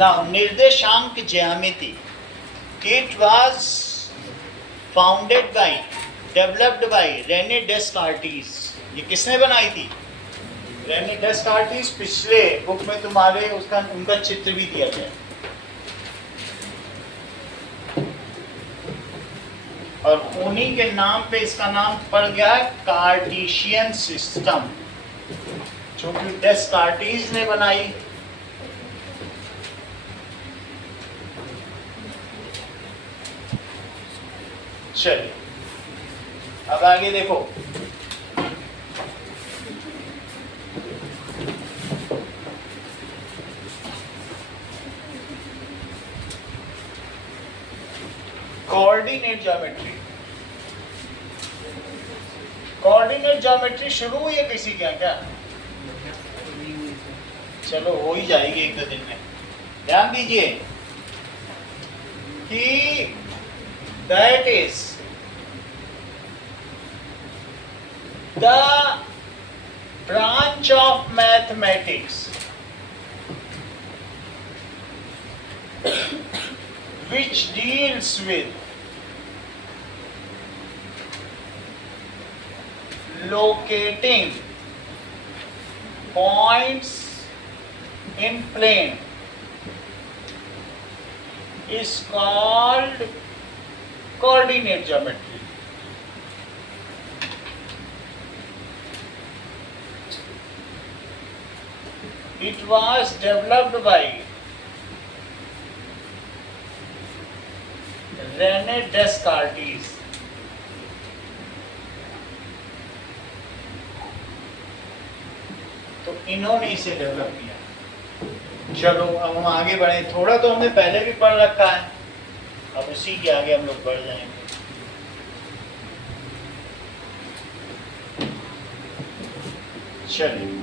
Now, निर्देशांक ज्यामिति. It was founded by, developed by Rene Descartes. ये किसने बनाई थी? Rene Descartes. पिछले बुक में तुम्हारे उनका चित्र भी दिया गया और उन्हीं के नाम पे इसका नाम पड़ गया कार्टेशियन सिस्टम, जो कि डेस्कार्टिस ने बनाई. चलिए अब आगे देखो. Coordinate geometry. कोऑर्डिनेट ज्योमेट्री शुरू हुई है किसी क्या? चलो हो ही जाएगी एक दो दिन में. ध्यान दीजिए कि that is the branch of mathematics which deals with locating points in plane is called coordinate geometry. It was developed by René Descartes. तो इन्होंने इसे डेवलप किया. चलो अब हम आगे बढ़े. थोड़ा तो हमने पहले भी पढ़ रखा है, अब उसी के आगे हम लोग बढ़ जाएंगे. चलिए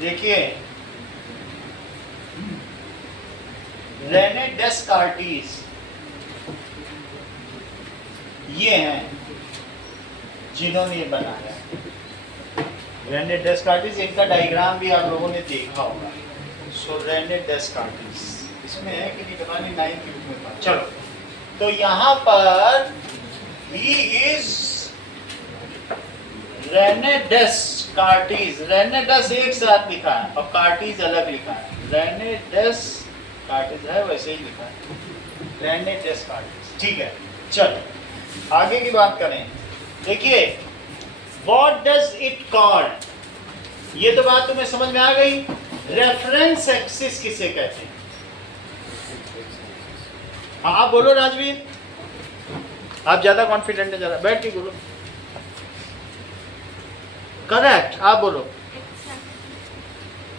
देखिए, रेने डेस्कार्टिस ये हैं जिन्होंने ये बनाया. रेने डेस्कार्टिस, इनका डायग्राम भी आप लोगों ने देखा होगा. सो रेने डेस्कार्टिस इसमें है कि नहीं पता नहीं, 9th बुक में था. चलो तो यहाँ पर ही इज रेने डेस्कार्टिस. रेने डेस एक साथ लिखा है और कार्टिस अलग लिखा है. रेने डेस्कार्टिस है वैसे ही लिखा है, रेने डेस्कार्टिस. ठीक है, चलो आगे की बात करें. देखिए, व्हाट डज इट कॉल्ड. ये तो बात तुम्हें समझ में आ गई. रेफरेंस एक्सिस किसे कहते हैं? हाँ आप बोलो राजवीर, आप ज्यादा कॉन्फिडेंट है, ज्यादा बैठ के बोलो. करेक्ट, आप बोलो.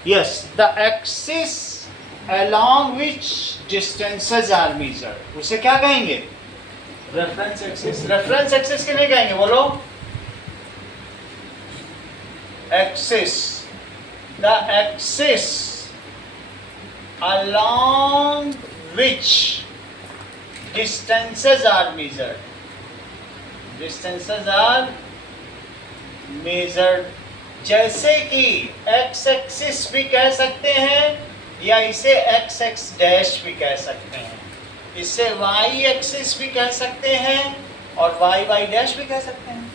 Yes, the axis along which distances are measured. उसे क्या कहेंगे? Reference axis. रेफरेंस एक्सिस किन्हें कहेंगे बोलो? Axis. The axis along which distances are measured. Distances are measured. जैसे कि x एक्सिस भी कह सकते हैं या इसे x x डैश भी कह सकते हैं, इसे y एक्सिस भी कह सकते हैं और y y डैश भी कह सकते हैं.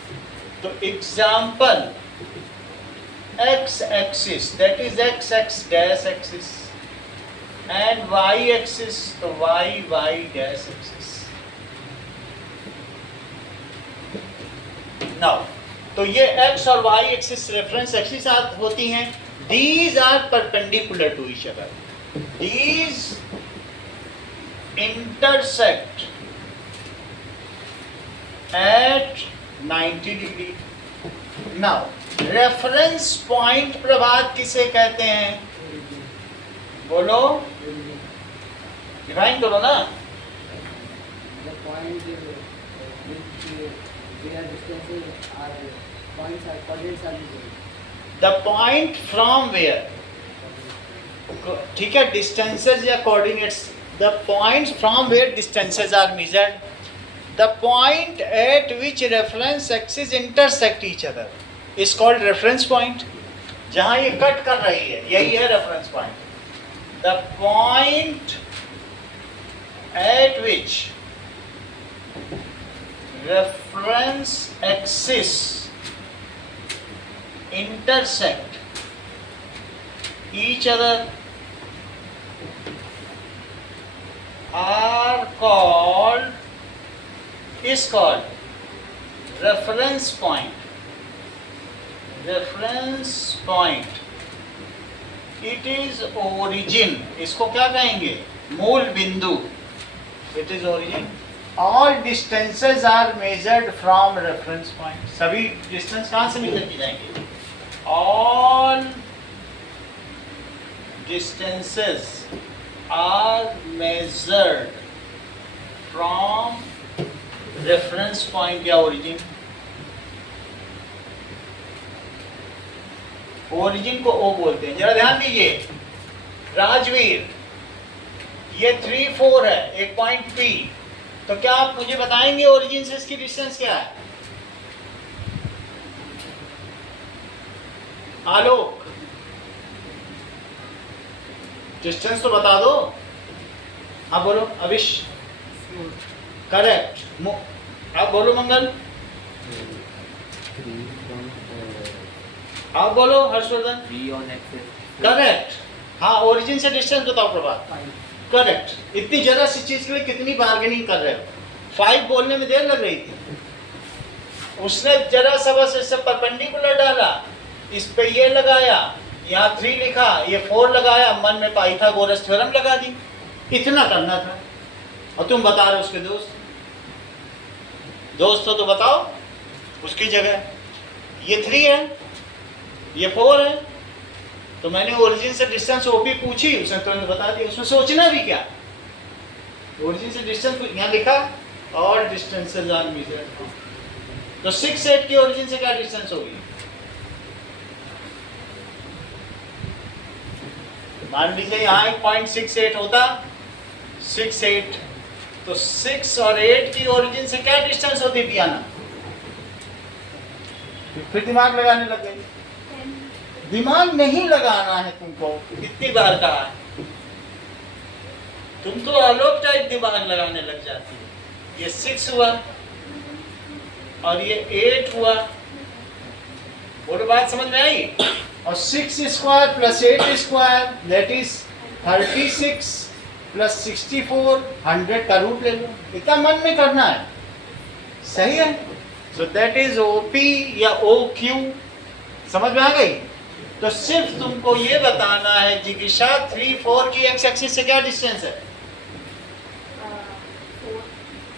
तो example, x axis that is x x dash axis and y axis तो y y dash axis. Now तो ये x और y एक्सिस रेफरेंस एक्सिस होती हैं. These are perpendicular to each other. These intersect at 90 degree. Now, reference point प्रभात किसे कहते हैं? बोलो, डिफाइन करो ना. point which where distances are points are coordinates are given. The point from where, ठीक है, डिस्टेंसेस या coordinates, the points from where distances are measured, the point at which reference axis intersect each other is called reference point. जहां ये कट कर रही है यही है reference point. The point at which reference axis intersect each other is called reference point. Reference point, it is origin, इसको क्या कहेंगे, मूल बिंदु, it is origin. All distances are measured from reference point. सभी डिस्टेंस कहाँ से major की जाएंगे? All distances are measured from reference point या origin. origin को O बोलते हैं। जरा ध्यान दीजिए राजवीर, ये 3-4 है एक पॉइंट P, तो क्या आप मुझे बताएंगे ओरिजिन से इसकी डिस्टेंस क्या है? आलोक, डिस्टेंस तो बता दो। आप बोलो अविश, करेक्ट। आप बोलो मंगल, आप बोलो हर्षवर्धन, करेक्ट। हाँ, ओरिजिन से डिस्टेंस बताओ प्रभात, करेक्ट। इतनी जरा सी चीज के लिए कितनी बार्गेनिंग कर रहे हो? 5 बोलने में देर लग रही थी, उसने जरा सा बस इससे परपेंडिकुलर डाला, इस पे ये लगाया, यहाँ 3 लिखा, ये 4 लगाया, मन में पाइथागोरस थ्योरम लगा दी। इतना करना था और तुम बता रहे हो उसके दोस्त हो तो बताओ उसकी जगह ये 3 है, ये 4 है, तो मैंने ओरिजिन से डिस्टेंस ओपी पूछी, उसने तुरंत बता दिया। उसमें सोचना भी क्या, ओरिजिन से डिस्टेंस यहाँ लिखा और डिस्टेंसेस आर मेजर्ड। तो 6-8 की ओरिजिन से क्या डिस्टेंस होगी? मान लीजिए यहाँ 0.68 होता, 6-8, तो 6 और 8 की ओरिजिन से क्या डिस्टेंस होती पियाना? फिर दिमाग लगाने लग गई। दिमाग नहीं लगाना है तुमको, कितनी बार कहा है, तुम तो आलोक टाइप दिमाग लगाने लग जाती है। ये 6 हुआ और ये 8 हुआ, बोलो बात समझ में आई? और 6 square plus 8 square that is 36 plus 64, 100 का रूट ले लो। इतना मन में करना है, सही है? सो दैट इज ओपी या OQ। समझ में आ गई? तो सिर्फ तुमको ये बताना है जिगिशा 3-4 की एक्स एक्सिस से क्या डिस्टेंस है?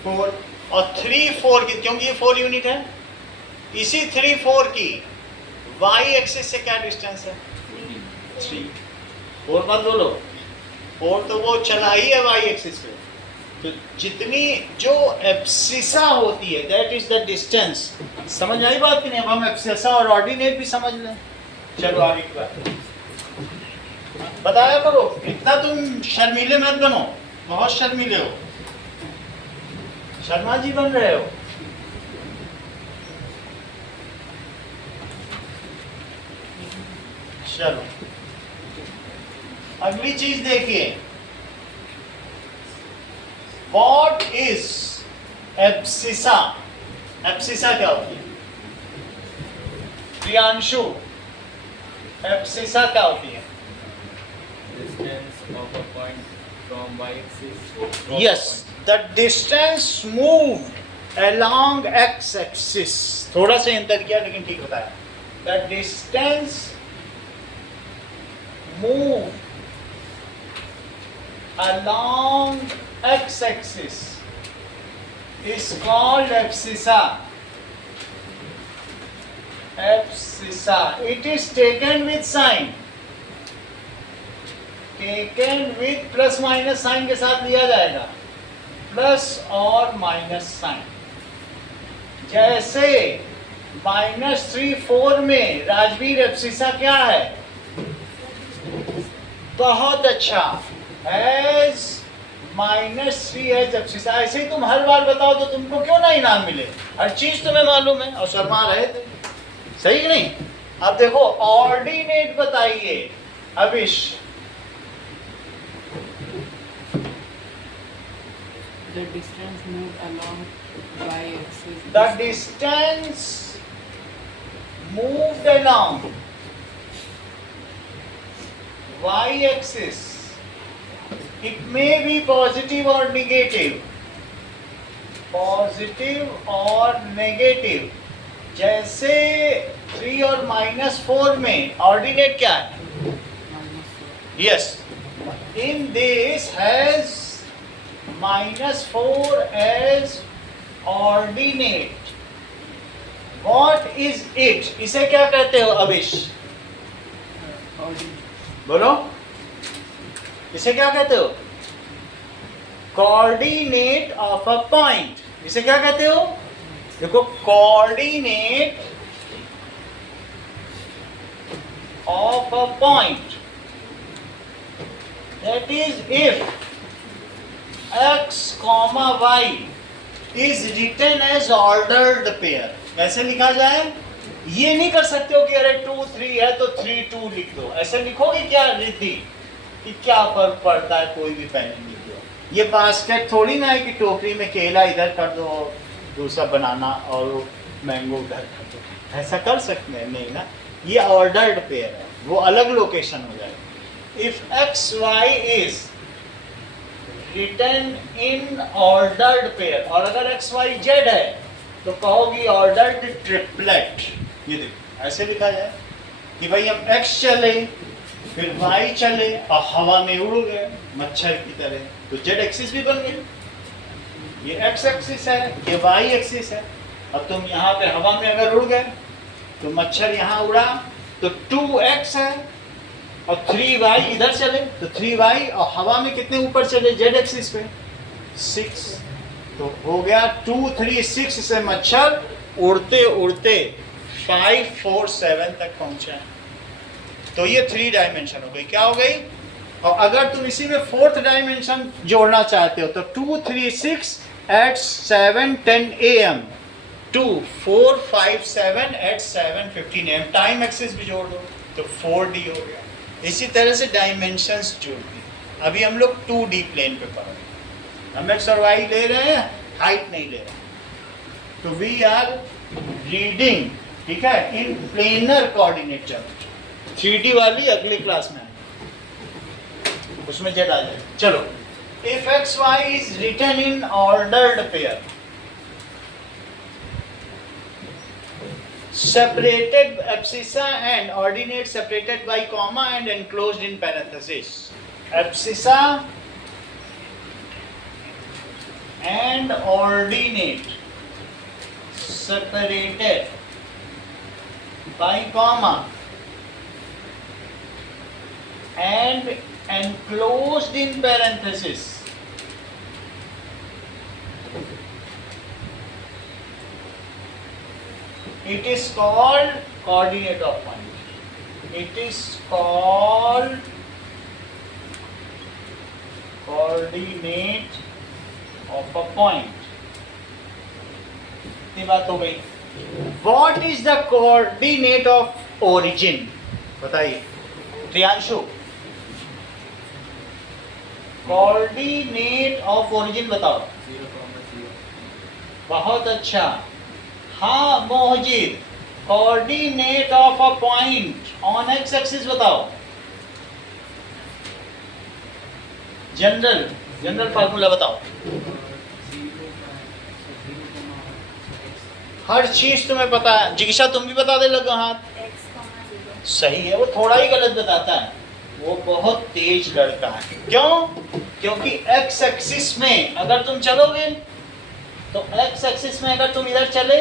4। और 3-4 की, क्योंकि ये 4 यूनिट है, इसी 3-4 की y एक्सिस से क्या डिस्टेंस है? 3। और मत बोलो, और तो वो चला ही है y एक्सिस पे, तो जितनी जो एब्सिसा होती है दैट इज द डिस्टेंस। समझ आई बात कि नहीं? अब हम एब्सिसा और ऑर्डिनेट भी समझ लें। चलो आगे की बात बताया करो, इतना तुम शर्मीले मत बनो, बहुत शर्मीले हो, शर्मा जी बन रहे हो। चलो अगली चीज देखिए, व्हाट इज एब्सिसा? एब्सिसा क्या होती है? प्रियांशु, एब्सिसा क्या होती है? Distance of a point from y-axis. Yes, the distance moved along x-axis. थोड़ा सा अंतर किया लेकिन ठीक बताया। The distance moved along x-axis is called abscissa. Abscissa. It is taken with sign. Taken with plus minus sign के साथ लिया जाएगा। प्लस और माइनस साइन। जैसे -3 4 में राजवीर एब्सिसा क्या है? बहुत अच्छा, एज -3 एज एब्सिसा। ऐसे ही तुम हर बार बताओ तो तुमको क्यों ना इनाम मिले? हर चीज तुम्हें मालूम है और शर्मा रहे थे, सही कि नहीं? अब देखो ऑर्डिनेट बताइए अभिष। The distance moved along y-axis. The distance moved along y-axis. It may be positive or negative. Positive or negative. जैसे 3 और -4 में ऑर्डिनेट क्या है? Yes. In this has -4 as ordinate. What is it? इसे क्या कहते हो अभिष? बोलो, इसे क्या कहते हो? Coordinate of a point. इसे क्या कहते हो? देखो, coordinate of a point, that is if x, y is written as ordered pair। कैसे लिखा जाए? ये नहीं कर सकते हो कि अरे 2 3 है तो 3 2 लिख दो। ऐसे लिखोगे क्या रिद्धि? कि क्या फर्क पड़ता है, कोई भी पेन लिख दो। ये बास्केट थोड़ी ना है कि टोकरी में केला इधर कर दो, दूसरा बनाना और मैंगो उधर कर दो। ऐसा कर सकते हैं? नहीं ना, ये ऑर्डर्ड पेयर है, वो अलग लोकेशन हो जाएगा। If X Y is written in ordered pair, और अगर एक्स वाई जेड है तो कहोगी ऑर्डर्ड ट्रिपलेट। ये देखो ऐसे लिखा जाए कि भाई हम एक्स चले, फिर वाई चले और हवा में उड़ गए मच्छर की तरह, तो जेड एक्सिस भी बन गई। ये एक्स एक्सिस है, ये वाई एक्सिस है। अब तुम यहाँ पे हवा में अगर उड़ गए तो मच्छर यहाँ उड़ा तो 2x है, और 3y इधर चले तो 3y, और हवा में कितने ऊपर चले जेड एक्सिस पे? 6। तो हो गया 2 3 6 से मच्छर उड़ते उड़ते 5 4 7 तक पहुंचा। तो ये 3 डायमेंशन हो गई। क्या हो गई? और अगर तुम इसी में 4th डायमेंशन जोड़ना चाहते हो तो 2 3 6 at 7 10 AM, 2 4 5 7 at 7 15 AM। Time axis भी जोड़ दो तो 4D हो गया। इसी तरह से डायमेंशंस जोड़ दी। अभी हम लोग 2D प्लेन पे पढ़ रहे हैं, हम एक्स और वाई ले रहे हैं, हाइट नहीं ले रहे। तो वी आर रीडिंग, ठीक है, इन प्लेनर कोऑर्डिनेट ज्योमेट्री। 3D वाली अगली क्लास में उसमें जेड आ जाए। चलो, if X Y is written in ordered pair, separated abscissa and ordinate separated by comma and enclosed in parenthesis. Abscissa and ordinate separated by comma and enclosed in parenthesis. It is called coordinate of point. It is called coordinate of a point. इतनी बात हो गई। What is the coordinate of origin? बताइए Priyanshu, coordinate of origin बताओ। 0, 0। बहुत अच्छा। हाँ Mohjid, coordinate of a point on X axis बताओ। जनरल फार्मूला बताओ। हर चीज तुम्हें पता है। जिगिशा तुम भी बता दे लगा हाथ। सही है, वो थोड़ा ही गलत बताता है, वो बहुत तेज लड़का है। क्यों? क्योंकि एक्स एक्सिस में अगर तुम चलोगे तो एक्स एक्सिस में अगर तुम इधर चले,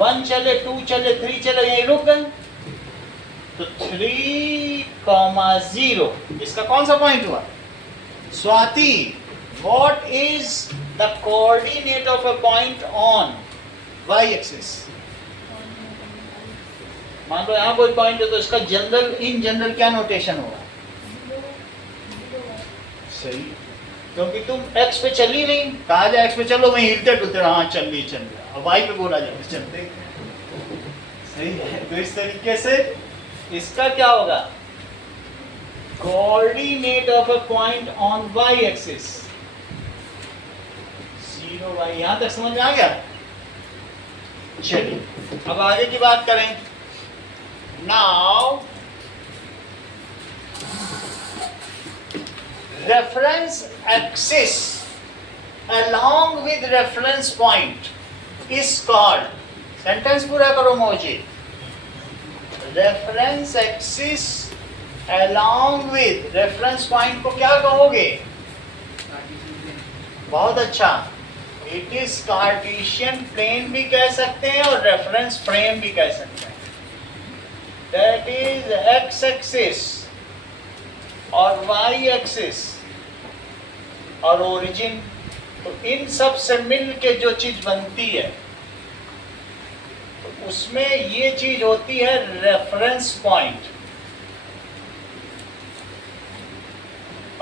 1 चले, 2 चले, 3 चले, यही रुक गए, तो 3, 0 इसका कौन सा पॉइंट हुआ? Swati, what is the coordinate of a point on Y axis. मान लो यहाँ कोई पॉइंट है तो इसका जनरल इन जनरल क्या नोटेशन होगा? सही, क्योंकि तुम एक्स पे चली नहीं, कहा जाए एक्स पे चलो, वहीं हिलते डुलते हाँ चल रहा, अब वाई पे बोला जाए चलते। सही है, तो इस तरीके से इसका क्या होगा? Coordinate of a point on Y axis 0y। यहां तक समझ में आ गया? चलिए अब आगे की बात करें। Now reference axis along with reference point is called, sentence पूरा करो Mauji. Reference axis along with reference point को क्या कहोगे? बहुत अच्छा, इट इज कार्टेशियन प्लेन भी कह सकते हैं और रेफरेंस फ्रेम भी कह सकते हैं। दैट इज एक्स एक्सिस और वाई एक्सिस और ओरिजिन। तो इन सब से मिल के जो चीज बनती है तो उसमें ये चीज होती है रेफरेंस पॉइंट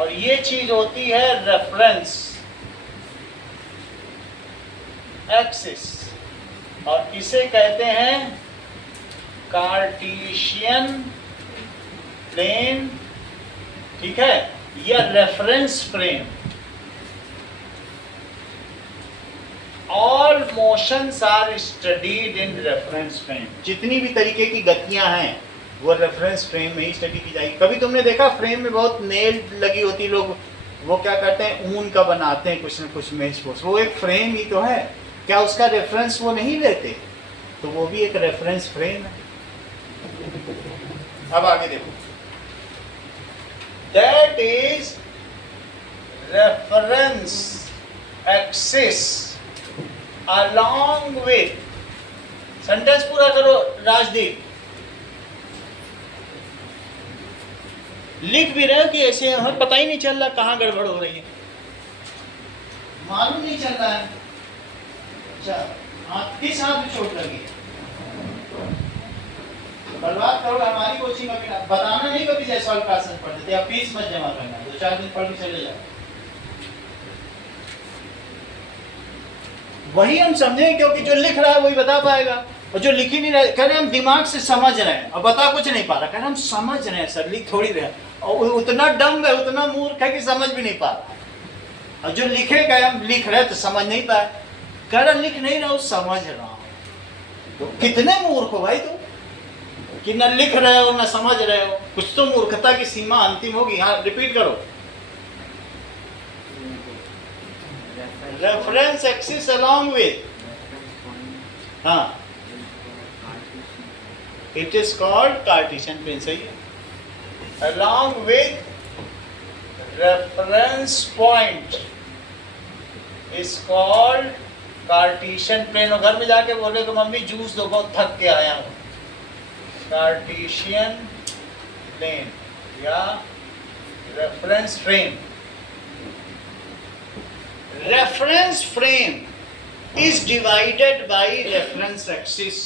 और ये चीज होती है रेफरेंस एक्सिस और इसे कहते हैं कार्टेशियन प्लेन, ठीक है, या reference frame. All motions are studied in reference frame. जितनी भी तरीके की गतियां हैं वो रेफरेंस फ्रेम में ही स्टडी की जाएगी। कभी तुमने देखा फ्रेम में बहुत नेल लगी होती, लोग वो क्या करते हैं ऊन का बनाते हैं कुछ न कुछ मेज पोस्ट, वो एक फ्रेम ही तो है, क्या उसका रेफरेंस वो नहीं लेते? तो वो भी एक रेफरेंस फ्रेम है। अब आगे देखो, that is reference axis along with, sentence पूरा करो राजदीप। लिख भी रहे हो कि ऐसे हमें पता ही नहीं चल रहा कहाँ गड़बड़ हो रही है, मालूम नहीं चल रहा है। अच्छा, हाथ किस हाथ में चोट लगी है? बर्बाद करो हमारी कोचिंग में, बताना नहीं कभी जैसवाल क्लासेस पढ़ते थे, आप फीस मत जमा करना, 2-4 दिन पढ़ के चले जाओ। वही हम समझें, क्योंकि जो लिख रहा है वही बता पाएगा और जो लिख ही नहीं रहा, कह रहे हम दिमाग से समझ रहे हैं और बता कुछ नहीं पा रहा, कह रहे हम समझ रहे हैं सर, लिख थोड़ी रहे, और उतना डम है, उतना मूर्ख है कि समझ भी नहीं पा रहा। और जो लिखेगा हम लिख रहे तो समझ नहीं पाए, कह रहा लिख नहीं रहा हूं समझ रहा हूं। तो कितने मूर्ख हो भाई तुम कि न लिख रहे हो न समझ रहे हो, कुछ तो मूर्खता की सीमा अंतिम होगी। हाँ रिपीट करो, रेफरेंस एक्सिस along with, हाँ it is called Cartesian plane, सही है। along with reference point is called Cartesian plane. और घर में जाके बोले कि मम्मी जूस दो, बहुत थक के आया हूँ। कार्टेशियन प्लेन या reference frame. Reference frame is divided by reference axis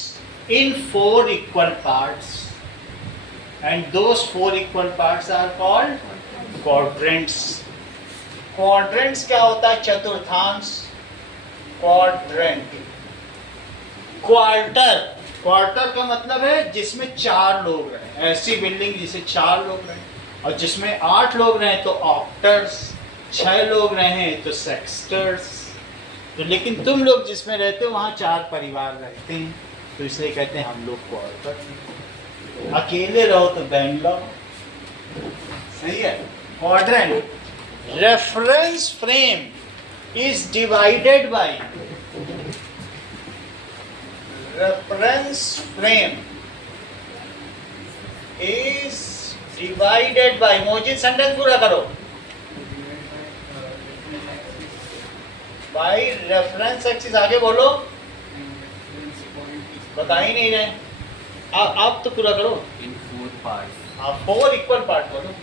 in 4 equal parts, and those 4 equal parts are called quadrants. Quadrants क्या होता है? चतुर्थांश। quadrant, क्वार्टर, क्वार्टर का मतलब है जिसमें 4 लोग रहे, ऐसी बिल्डिंग जिसे 4 लोग रहे, और जिसमें 8 लोग रहे तो ऑक्टर्स, 6 लोग रहे तो सेक्स्टर्स। तो लेकिन तुम लोग जिसमें रहते हो वहाँ 4 परिवार रहते हैं, तो इसलिए कहते हैं हम लोग क्वार्टर। अकेले रहो तो बैंगलोर, सही है। Quadrant, reference frame is divided by, reference frame is divided by, मौजूद सेंटेंस पूरा करो, बाई रेफरेंस एक्सिस। आगे बोलो, बता ही नहीं रहे आप तो पूरा करो। in 4 parts, आप 4 इक्वल पार्ट बोलो,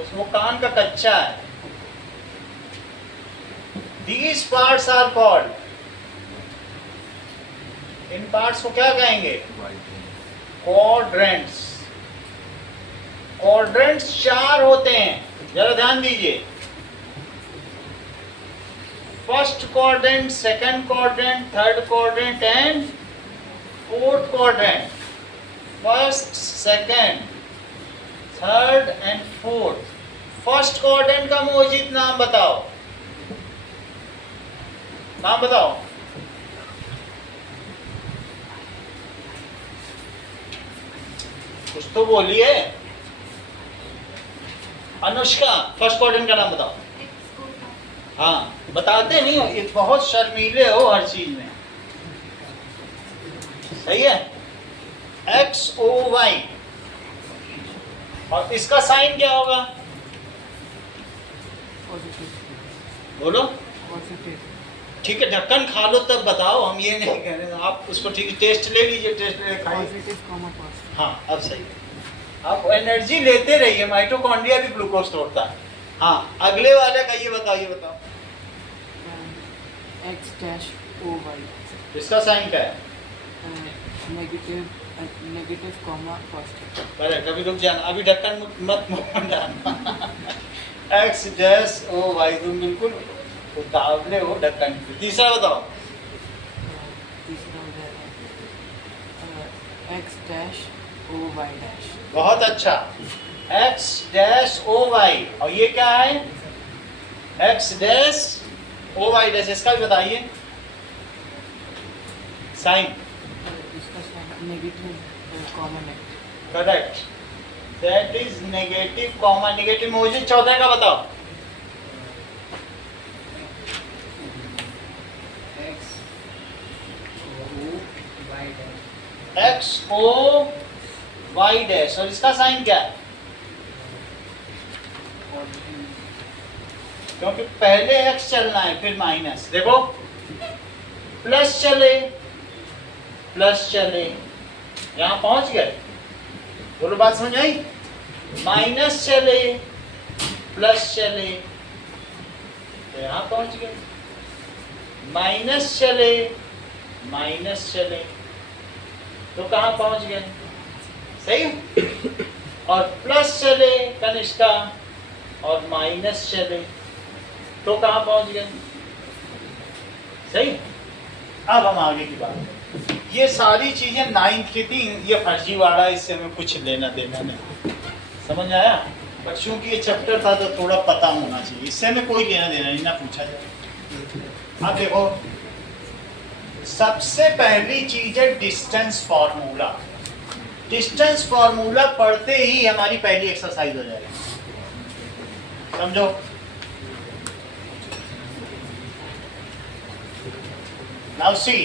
उसमें कान का कच्चा है। These parts are called, in parts को क्या कहेंगे? क्वाड्रेंट्स। क्वाड्रेंट्स 4 होते हैं, जरा ध्यान दीजिए। First quadrant, second quadrant, third quadrant and fourth quadrant. First, second, third and fourth. First quadrant का मोजित नाम बताओ, नाम बताओ। कुछ तो बोलिए। अनुष्का, फर्स्ट क्वाड्रेंट का नाम बताओ। हाँ, बताते नहीं हो, ये बहुत शर्मीले हो हर चीज में। सही है, एक्स ओ वाई। और इसका साइन क्या होगा? बोलो। ठीक है, ढक्कन खा लो तब बताओ, हम ये नहीं कह रहे। आप उसको ठीक टेस्ट ले लीजिए, टेस्ट ले खाइए। हाँ, अब सही है। आप एनर्जी लेते रहिए, माइटोकॉन्ड्रिया भी ग्लूकोज तोड़ता है। हाँ, अगले वाले का ये बताओ, ये बताओ। X-O-Y। इसका साइन क्या है? Negative comma positive. पहले कभी रुक जाना, अभी ढक्कन मत डालना। X-O-Y, तुम बिल्कुल उतावले हो ढक्कन पे। तीसरा बताओ। तीसरा हो जाएगा X-O-Y'। बहुत अच्छा, X-O-Y। और ये क्या है? X-O-Y'। इसका भी बताइए साइन। इसका sign negative comma negative. Correct, that is negative comma negative. मुझे चौथे का बताओ। X-O-Y'। और इसका साइन क्या है? क्योंकि पहले x चलना है, फिर माइनस। देखो, प्लस चले, प्लस चले, यहां पहुंच गए। बोलो, बात समझ आई? माइनस चले, प्लस चले, तो यहां पहुंच गए। माइनस चले, माइनस चले, तो कहां पहुंच गए? सही। और प्लस चले कनिष्का, और माइनस चले, तो कहां पहुंच गए? सही। अब हम आगे की बात करें। ये सारी चीजें 9th की थी, ये फर्जीवाड़ा, इससे हमें कुछ लेना देना नहीं। समझ आया? बच्चों की ये चैप्टर था तो थोड़ा पता होना चाहिए, इससे हमें कोई लेना देना नहीं ना पूछा जाए। अब देखो, सबसे पहली चीज है डिस्टेंस फॉर्मूला। डिस्टेंस फॉर्मूला पढ़ते ही हमारी पहली एक्सरसाइज हो जाएगी। समझो। नाउ सी,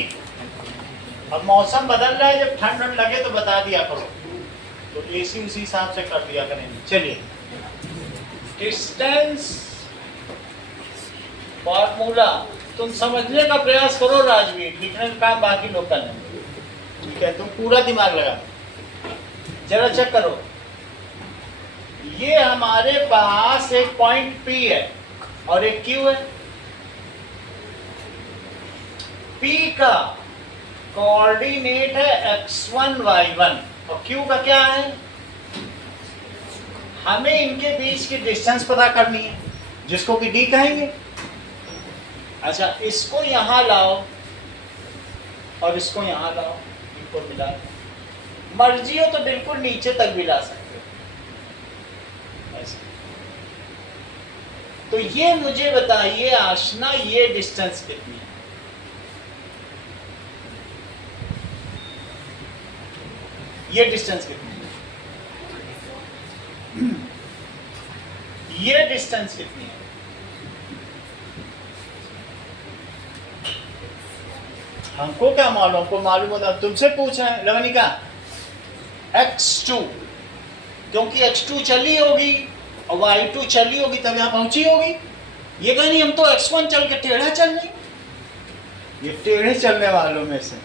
अब मौसम बदल रहा है, जब ठंड लगे तो बता दिया करो, तो एसी उसी हिसाब से कर दिया करेंगे। चलिए, डिस्टेंस फॉर्मूला तुम समझने का प्रयास करो राजवीर, लिखने का काम बाकी लोग कर लेंगे। ठीक है, तुम पूरा दिमाग लगा। जरा चेक करो, ये हमारे पास एक पॉइंट P है और एक Q है। P का कोऑर्डिनेट है x1 y1 और Q का क्या है? हमें इनके बीच की डिस्टेंस पता करनी है, जिसको कि D कहेंगे। अच्छा, इसको यहां लाओ और इसको यहां लाओ, इनको मिला। मर्जी हो तो बिल्कुल नीचे तक भी ला सकते हो ऐसे। तो ये मुझे बताइए आशना, ये डिस्टेंस कितनी है? ये डिस्टेंस कितनी है? ये डिस्टेंस कितनी है? हमको क्या मालूम? हमको मालूम होता, तुमसे पूछ रहे हैं लवनिका। x2, क्योंकि x2 चली होगी और y2 चली होगी तब यहां पहुंची होगी। ये कह नहीं हम तो x1 चल के टेढ़ा चल रही, ये टेढ़े चलने वालों में से,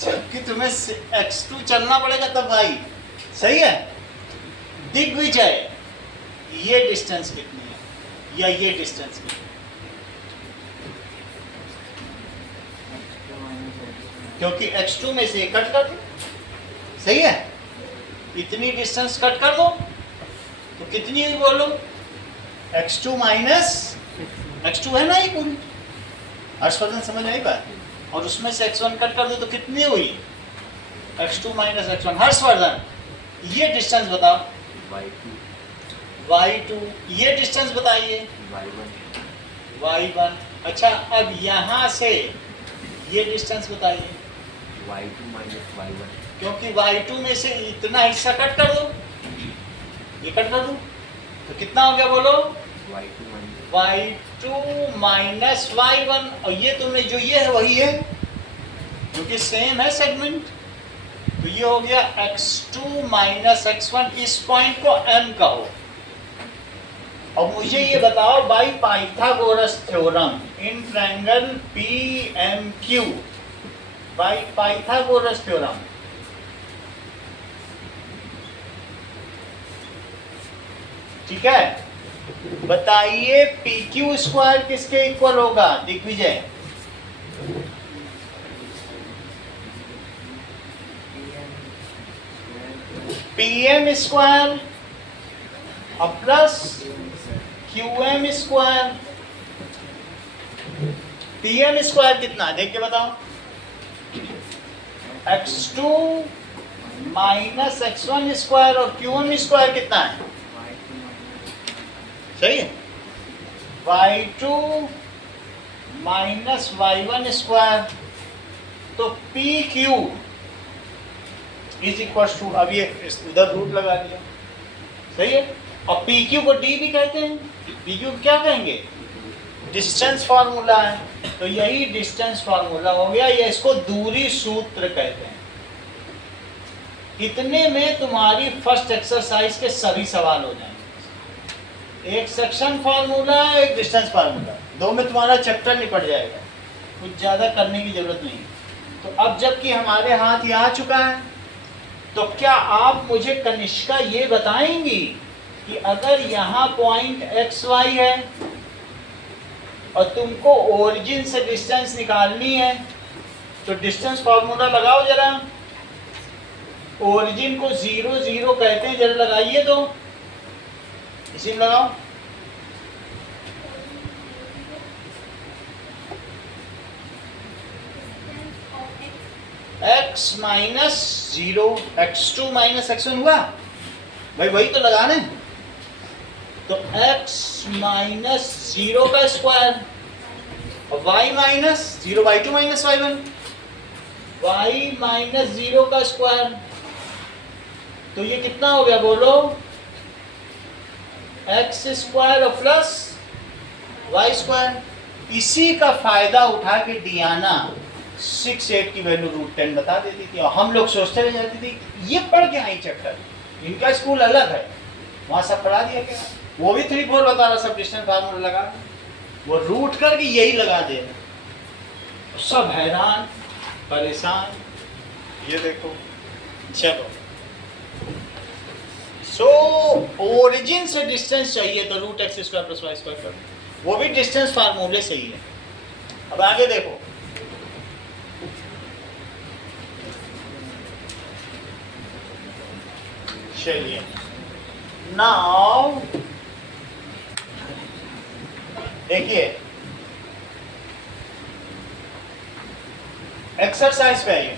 जबकि तुम्हें x2 चलना पड़ेगा तब y। सही है। दिग्विजय, ये डिस्टेंस कितनी है या ये डिस्टेंस कितनी है? क्योंकि x2 में से कट कर दो, सही है, इतनी डिस्टेंस कट कर दो तो कितनी हुई बोलो, x2 माइनस x2 है ना ये पूरी, हर्षवर्धन समझ आई बात, और उसमें से x1 कट कर दो तो कितनी हुई, x2 माइनस x1। हर्षवर्धन ये डिस्टेंस बताओ, y2, ये डिस्टेंस बताइए, y1। अच्छा अब यहाँ से ये डिस्टेंस बताइए, y2 माइनस y1, क्योंकि y2 में से इतना हिस्सा कट कर दो, ये कट कर दो तो कितना हो गया बोलो, y2 माइनस y1, और ये तुमने जो ये है वही है क्योंकि सेम है सेगमेंट, तो ये हो गया x2 माइनस x1। इस पॉइंट को m कहो। और मुझे ये बताओ by Pythagoras theorem in triangle PMQ, by Pythagoras theorem ठीक है, बताइए PQ स्क्वायर किसके इक्वल होगा दिग्विजय, PM स्क्वायर और plus QM square. PM square कितना देख के बताओ, x2 माइनस x1 स्क्वायर, और QM स्क्वायर कितना है, सही है, y2 माइनस y1 स्क्वायर। तो PQ इज इक्वल टू, अब ये उधर रूट लगा दिया, सही है, और PQ को D भी कहते हैं, PQ को क्या कहेंगे, डिस्टेंस फार्मूला है, तो यही डिस्टेंस फार्मूला हो गया, या इसको दूरी सूत्र कहते हैं। इतने में तुम्हारी फर्स्ट एक्सरसाइज के सभी सवाल हो जाएंगे, एक सेक्शन फार्मूला एक डिस्टेंस फार्मूला, दो में तुम्हारा चैप्टर निपट जाएगा, कुछ ज़्यादा करने की जरूरत नहीं। तो अब जबकि हमारे हाथ ये आ चुका है, तो क्या आप मुझे कनिष्का ये बताएंगी कि अगर यहाँ पॉइंट XY है और तुमको ओरिजिन से डिस्टेंस निकालनी है तो डिस्टेंस फार्मूला लगाओ जरा, ओरिजिन को 0 0 कहते हैं, जरा लगाइए तो, इसी में लगाओ, x minus 0, x2 minus x1 हुआ भाई, वही तो लगाना है। तो x माइनस 0 का स्क्वायर और y minus 0, y2 minus y1, y minus 0 का स्क्वायर, तो ये कितना हो गया बोलो, x स्क्वायर और प्लस y स्क्वायर। इसी का फायदा उठा के डियाना 6 8 की वैल्यू √10 बता देती थी, और हम लोग सोचते रह जाते थे ये पढ़ के आई चैप्टर, इनका स्कूल अलग है, वहाँ सब पढ़ा दिया गया, वो भी 3 4 बता रहा, सब डिस्टेंस फार्मूला लगा, वो रूट करके यही लगा देना, सब हैरान परेशान। ये देखो, चलो सो ओरिजिन से डिस्टेंस चाहिए तो √x² + y² कर, वो भी डिस्टेंस फार्मूले से ही है। अब आगे देखो, चलिए नाउ देखिए एक्सरसाइज पे आइए।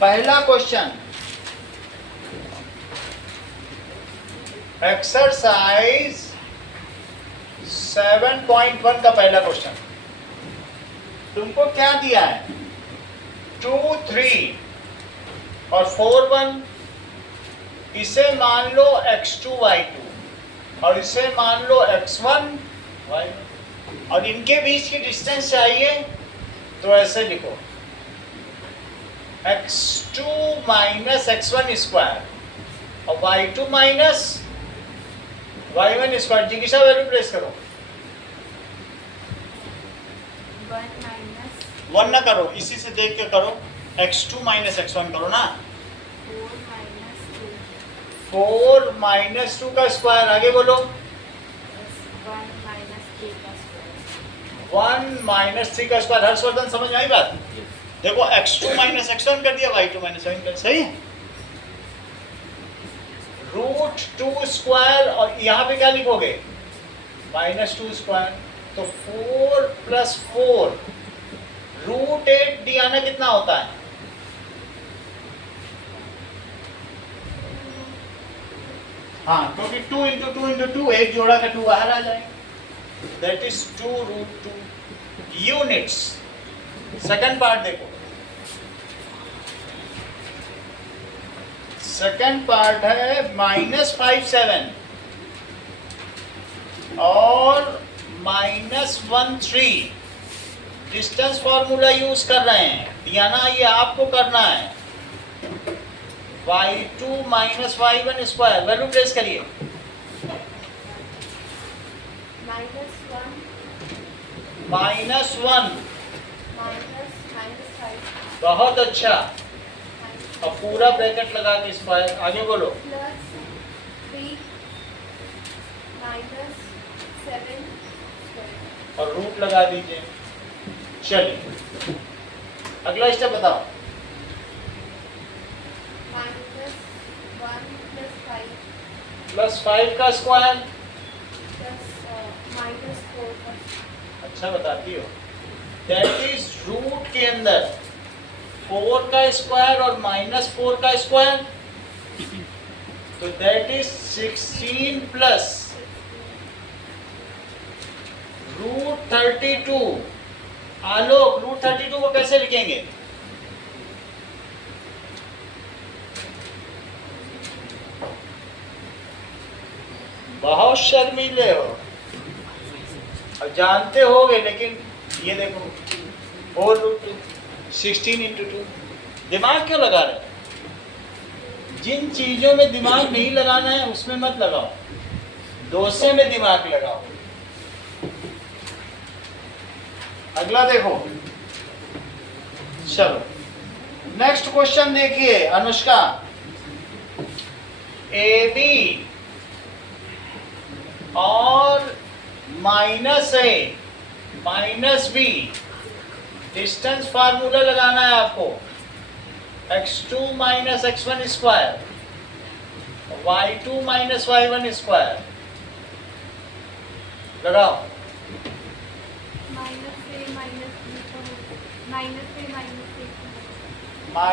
पहला क्वेश्चन, एक्सरसाइज 7.1 का पहला क्वेश्चन, तुमको क्या दिया है, 2 3 और 4 1, इसे मान लो x2 y2 और इसे मान लो x1 y1, और इनके बीच की डिस्टेंस चाहिए, तो ऐसे लिखो x2 माइनस x1 स्क्वायर और y2 माइनस y1 स्क्वायर। जिगिशा वैल्यू प्लेस करो, 1 ना करो, इसी से देख के करो, x2 माइनस x1 करो ना, 4 माइनस 2 का स्क्वायर, आगे बोलो, 1 1 माइनस 3 का स्क्वायर। हर्षवर्धन समझ में आई बात? Yes. देखो x2 माइनस x1 कर दिया, y2 माइनस y1 कर, सही है। √2 स्क्वायर और यहाँ पे क्या लिखोगे? -2 स्क्वायर। तो 4 + 4 √8 दिया कितना होता है? हाँ, क्योंकि 2 × 2 × 2 एक जोड़ा का 2 बाहर आ जाएगा। That is 2√2 units. Second part देखो, सेकंड पार्ट है -57 और -13। डिस्टेंस फॉर्मूला यूज कर रहे हैं, दिया ना, ये आपको करना है। y2 minus y1 square, value place करिए। -1 बहुत अच्छा। अब पूरा ब्रैकेट लगा के स्क्वायर, आगे बोलो। और रूट लगा दीजिए। चलिए अगला स्टेप बताओ। +5 का स्क्वायर, अच्छा बताती हो। दैट इज रूट के अंदर 4 का स्क्वायर और -4 का स्क्वायर, तो दैट इज 16 प्लस √32। आलोक, √32 को कैसे लिखेंगे? बहुत शर्मीले हो और जानते होगे, लेकिन ये देखो 4√2 16 × 2। दिमाग क्यों लगा रहे? जिन चीजों में दिमाग नहीं लगाना है उसमें मत लगाओ, दोसे में दिमाग लगाओ। अगला देखो, चलो नेक्स्ट क्वेश्चन देखिए अनुष्का। AB और -A -B डिस्टेंस फार्मूला लगाना है आपको। x2 minus x1 square, y2 minus y1 square लगाओ। -A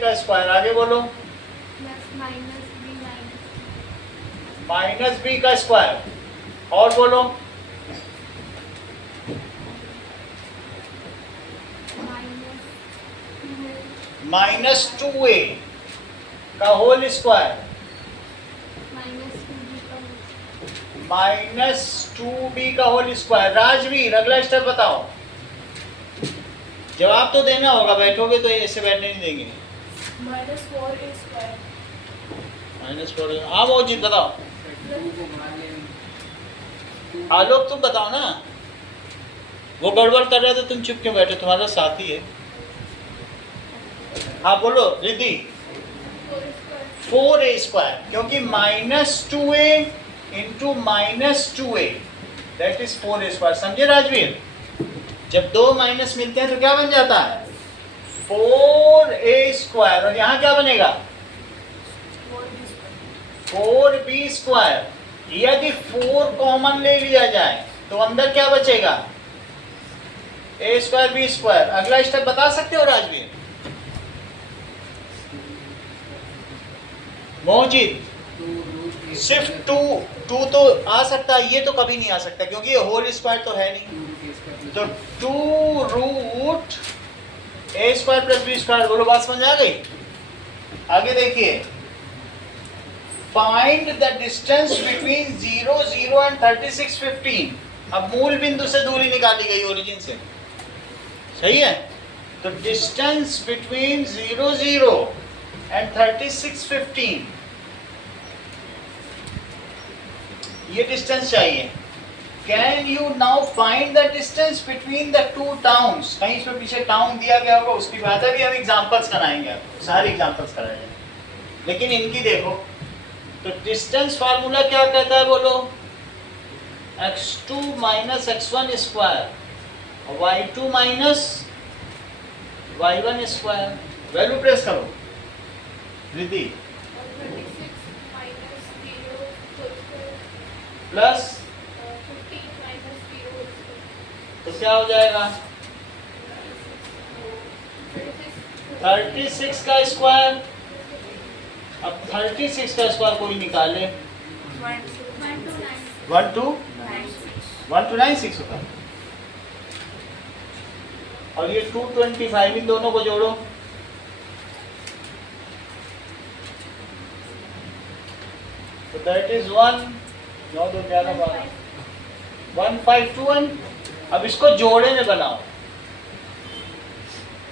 का स्क्वायर, आगे बोलो। -B का स्क्वायर, और बोलो। -2A का होल स्क्वायर, -2B का होल स्क्वायर। राजवीर अगला स्टेप बताओ। जवाब तो देना होगा, बैठोगे तो ऐसे बैठने नहीं देंगे। -4। हाँ मोजिद बताओ। आलोक तुम बताओ ना, वो गड़बड़ कर रहे थे, तुम चुप क्यों बैठे? तुम्हारा साथी है। हाँ बोलो रिद्धि। 4A स्क्वायर, क्योंकि -2A × -2A that is 4A square. समझे राजवीर? जब दो माइनस मिलते हैं तो क्या बन जाता है? 4A square. और यहाँ क्या बनेगा? 4B square. यदि 4 कॉमन ले लिया जाए तो अंदर क्या बचेगा? A square B square. अगला स्टेप बता सकते हो राजवीर? मोहजिद सिर्फ 2 तो आ सकता है, ये तो कभी नहीं आ सकता क्योंकि ये होल स्क्वायर तो है नहीं। तो 2√A square plus B square. बोलो, बात समझ आ गई? आगे देखिए, find the distance between 0, 0 and 36, 15। अब मूल बिंदु से दूरी निकाली गई, ओरिजिन से, सही है? तो डिस्टेंस बिटवीन 0, 0 एंड 36, 15, ये डिस्टेंस चाहिए। Can you now find the distance between the two towns. कहीं इसमें पीछे टाउन दिया गया होगा, उसकी बात है। भी हम एग्जांपल्स कराएंगे आपको, सारे एग्जांपल्स कराएंगे, लेकिन इनकी देखो। तो डिस्टेंस फार्मूला क्या कहता है बोलो? x2 माइनस x1 स्क्वायर और y2 minus y1 square. Value press करो रिद्धि, प्लस तो क्या हो जाएगा 36 का स्क्वायर। अब 36 का स्क्वायर कोई निकाले 1296 होता है और ये 225 इन दोनों को जोड़ो तो दैट इज 1521। अब इसको जोड़े में बनाओ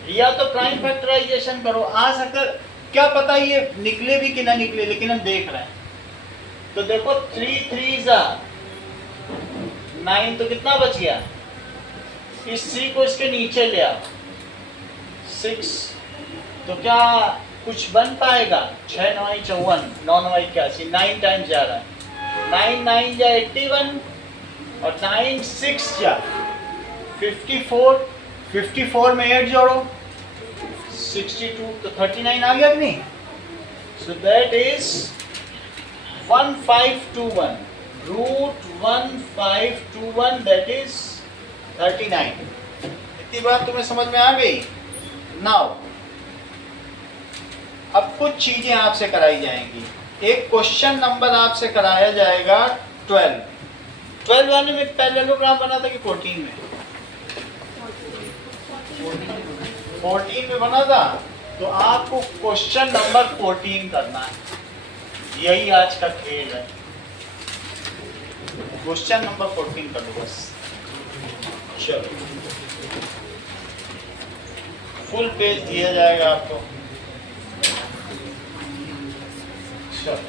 या तो प्राइम फैक्टराइजेशन करो। आज अगर क्या पता ये निकले भी कि ना निकले, लेकिन हम देख रहे हैं। तो देखो 3 3 9 तो कितना बच गया, इस C को इसके नीचे ले आओ 6 तो क्या कुछ बन पाएगा। 6 9 54 9 9 81 9 टाइम्स जा रहा है 9 9 जा 81 और 9 6 जा 54 54 में 8 जोड़ो 62 तो 39 आ गया कि नहीं। So that is 1521 √1521 that is 39। इतनी बात तुम्हें समझ में आ गई। नाउ अब कुछ चीजें आपसे कराई जाएंगी। एक क्वेश्चन नंबर आपसे कराया जाएगा 12 वाले में पैरेललोग्राम बना था कि 14 में 14 में बना था। तो आपको क्वेश्चन नंबर 14 करना है। यही आज का खेल है। क्वेश्चन नंबर 14 कर लो बस। चलो फुल पेज दिया जाएगा आपको। चलो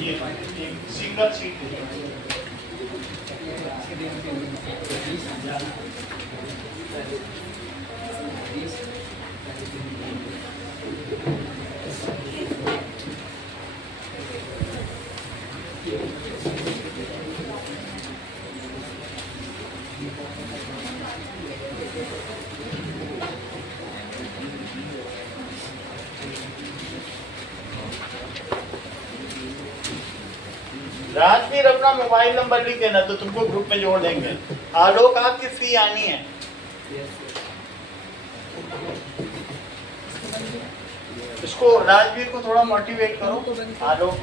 ये सिंगल सीट राजवीर अपना मोबाइल नंबर लिख देना तो तुमको ग्रुप में जोड़ देंगे। आलोक आपकी फ्री आनी है। इसको राजवीर को थोड़ा मोटिवेट करो। आलोक